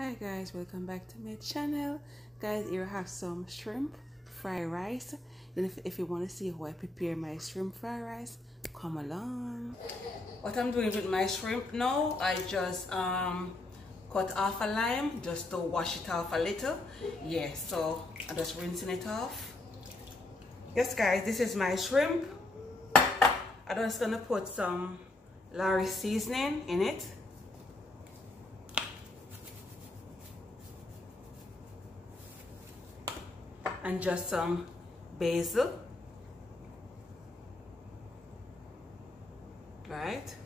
Hi guys, welcome back to my channel. Guys, here I have some shrimp fried rice. And if you want to see how I prepare my shrimp fried rice, come along. What I'm doing with my shrimp now, I just cut off a lime just to wash it off a little. Yeah, so I'm just rinsing it off. Yes guys, this is my shrimp. I'm just gonna put some Lawry seasoning in it. And just some basil, right?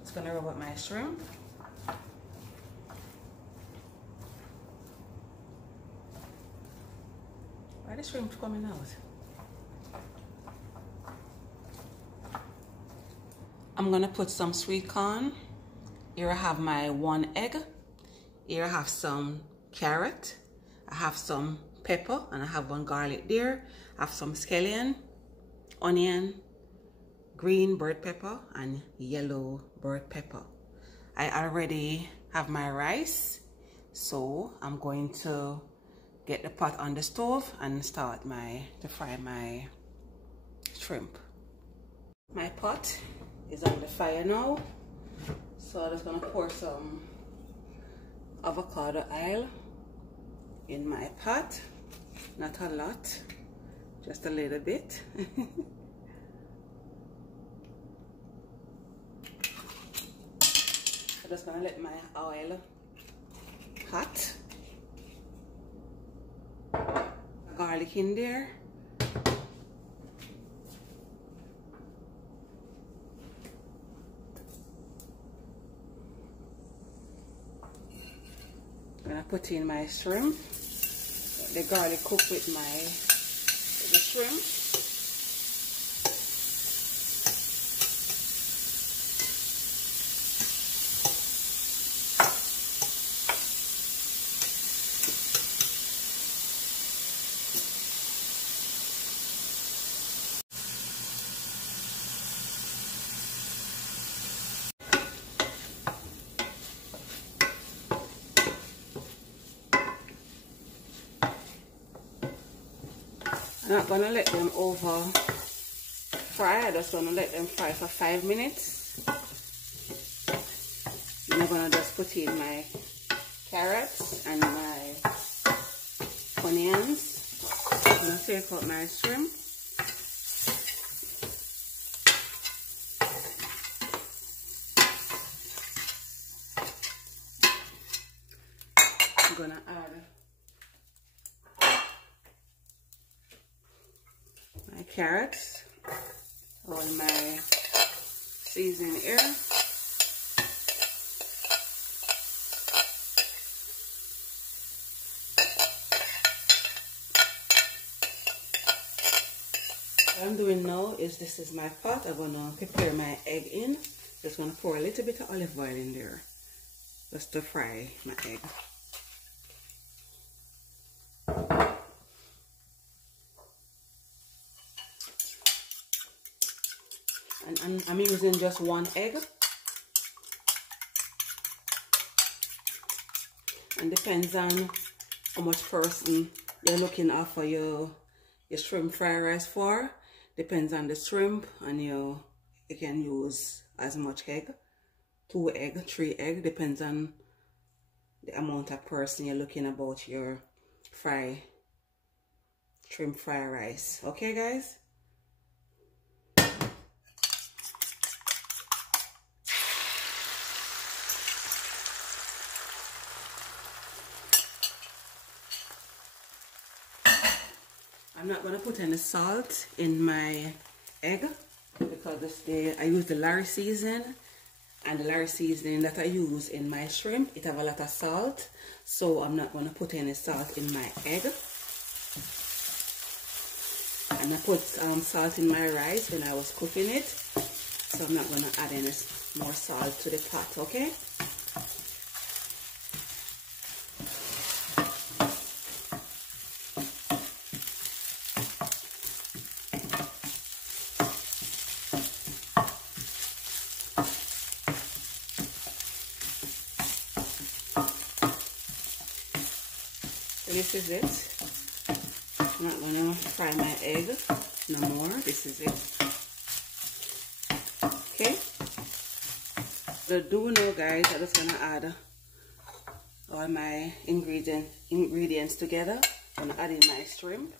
Just gonna rub up my shrimp. Why the shrimp coming out? I'm gonna put some sweet corn. Here I have my 1 egg. Here I have some carrot. I have some pepper and I have 1 garlic there. I have some scallion, onion, green bird pepper and yellow bird pepper. I already have my rice, so I'm going to get the pot on the stove and start to fry my shrimp. My pot is on the fire now, so I'm just gonna pour some avocado oil in my pot. Not a lot, just a little bit. I'm just gonna let my oil hot. Garlic in there. I'm gonna put in my shrimp. Let the garlic cook with the shrimp. I'm not gonna let them over fry. I'm just gonna let them fry for 5 minutes. And I'm gonna just put in my carrots and my onions. I'm gonna take out my shrimp. I'm gonna add my carrots, all my seasoning here. What I'm doing now is, this is my pot. I'm gonna prepare my egg in. Just gonna pour a little bit of olive oil in there just to fry my egg. And I'm using just 1 egg. And depends on how much person you're looking at for your shrimp fried rice for. Depends on the shrimp, and you can use as much egg. 2 egg, 3 egg, depends on the amount of person you're looking about your shrimp fried rice. Okay guys? I'm not going to put any salt in my egg because I use the Lawry seasoning, and the Lawry seasoning that I use in my shrimp, it have a lot of salt, so I'm not going to put any salt in my egg. And I put salt in my rice when I was cooking it, so I'm not going to add any more salt to the pot, okay? this is it. I'm not gonna fry my egg no more. This is it. Okay. So do know, guys, I'm just gonna add all my ingredients together. I'm gonna add in my shrimp.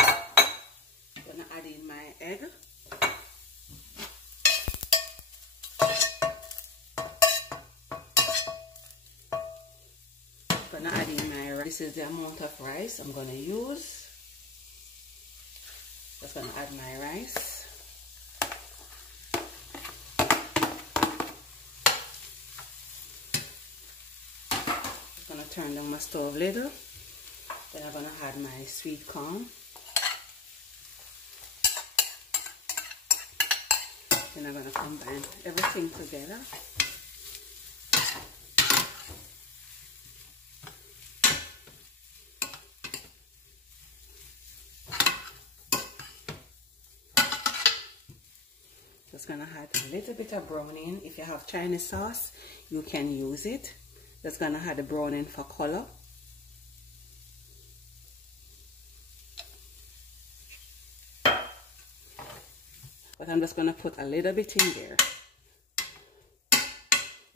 I'm gonna add in my egg. I'm gonna add in my rice. This is the amount of rice I'm gonna use. Just gonna add my rice. I'm gonna turn down my stove lid. Then I'm gonna add my sweet corn. Then I'm gonna combine everything together. Just gonna add a little bit of browning. If you have Chinese sauce, you can use it. Just gonna add the browning for color. But I'm just gonna put a little bit in there.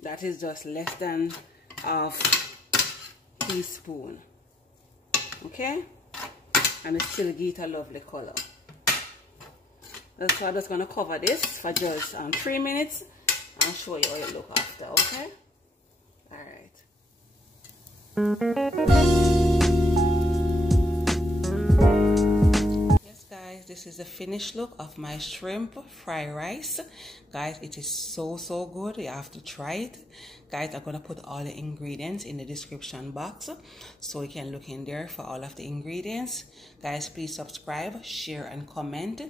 That is just less than half teaspoon. Okay? And it still gives a lovely color. So I'm just going to cover this for just 3 minutes and show you how it looks after, okay? Alright. Yes, guys, this is the finished look of my shrimp fried rice. Guys, it is so good. You have to try it. Guys, I'm going to put all the ingredients in the description box so you can look in there for all of the ingredients. Guys, please subscribe, share, and comment.